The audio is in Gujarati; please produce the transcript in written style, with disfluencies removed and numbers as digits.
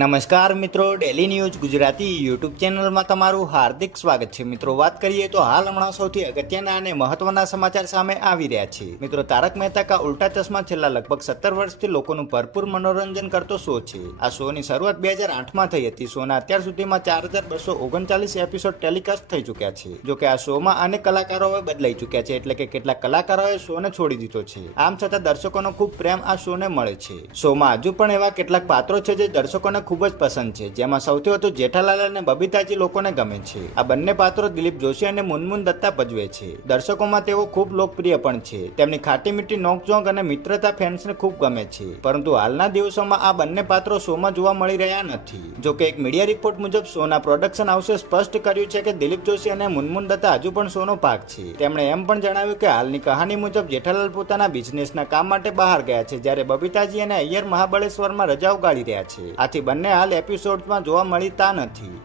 નમસ્કાર મિત્રો, ડેલી ન્યૂઝ ગુજરાતી યુટ્યુબ ચેનલમાં તમારું હાર્દિક સ્વાગત છે. મિત્રો, વાત કરીએ તો હાલ હમણાં સૌથી અગત્યના અને મહત્વના સમાચાર સામે આવી રહ્યા છે. મિત્રો, તારક મહેતા કા ઉલ્ટા ચશ્મા છેલ્લા લગભગ 17 વર્ષથી લોકોનું ભરપૂર મનોરંજન કરતો શો છે. આ શોની શરૂઆત 2008માં થઈ હતી. શોના અત્યાર સુધીમાં 4239 એપિસોડ ટેલિકાસ્ટ થઈ ચૂક્યા છે. જોકે આ શોમાં અનેક કલાકારો હવે બદલાઈ ચૂક્યા છે, એટલે કે કેટલાક કલાકારોએ શોને છોડી દીધો છે. આમ છતાં દર્શકોનો ખૂબ પ્રેમ આ શોને મળે છે. શોમાં હજુ પણ એવા કેટલાક પાત્રો છે જે દર્શકોને ખૂબ જ પસંદ છે, જેમાં સૌથી વધુ જેઠાલાલ અને બબીતાજી લોકોને ગમે છે. આ બંને પાત્રો દિલીપ જોશી અને મુનમુન દત્તા ભજવે છે. દર્શકોમાં તેઓ ખૂબ લોકપ્રિય પણ છે. તેમની ખાટી મીઠી નોકઝોક અને મિત્રતા ફેન્સને ખૂબ ગમે છે. પરંતુ હાલના દિવસોમાં આ બંને પાત્રો શોમાં જોવા મળી રહ્યા નથી. જોકે એક મીડિયા રિપોર્ટ મુજબ શોના પ્રોડક્શન હાઉસે સ્પષ્ટ કર્યું છે કે દિલીપ જોશી અને મુનમુન દત્તા હજુ પણ શોનો ભાગ છે. તેમણે એમ પણ જણાવ્યું કે હાલની કહાની મુજબ જેઠાલાલ પોતાના બિઝનેસના કામ માટે બહાર ગયા છે, જ્યારે બબીતાજી અને અય્યર મહાબળેશ્વરમાં રજાઓ ગાળી રહ્યા છે. આથી બંને હાલ એપિસોડમાં જોવા મળતા નથી.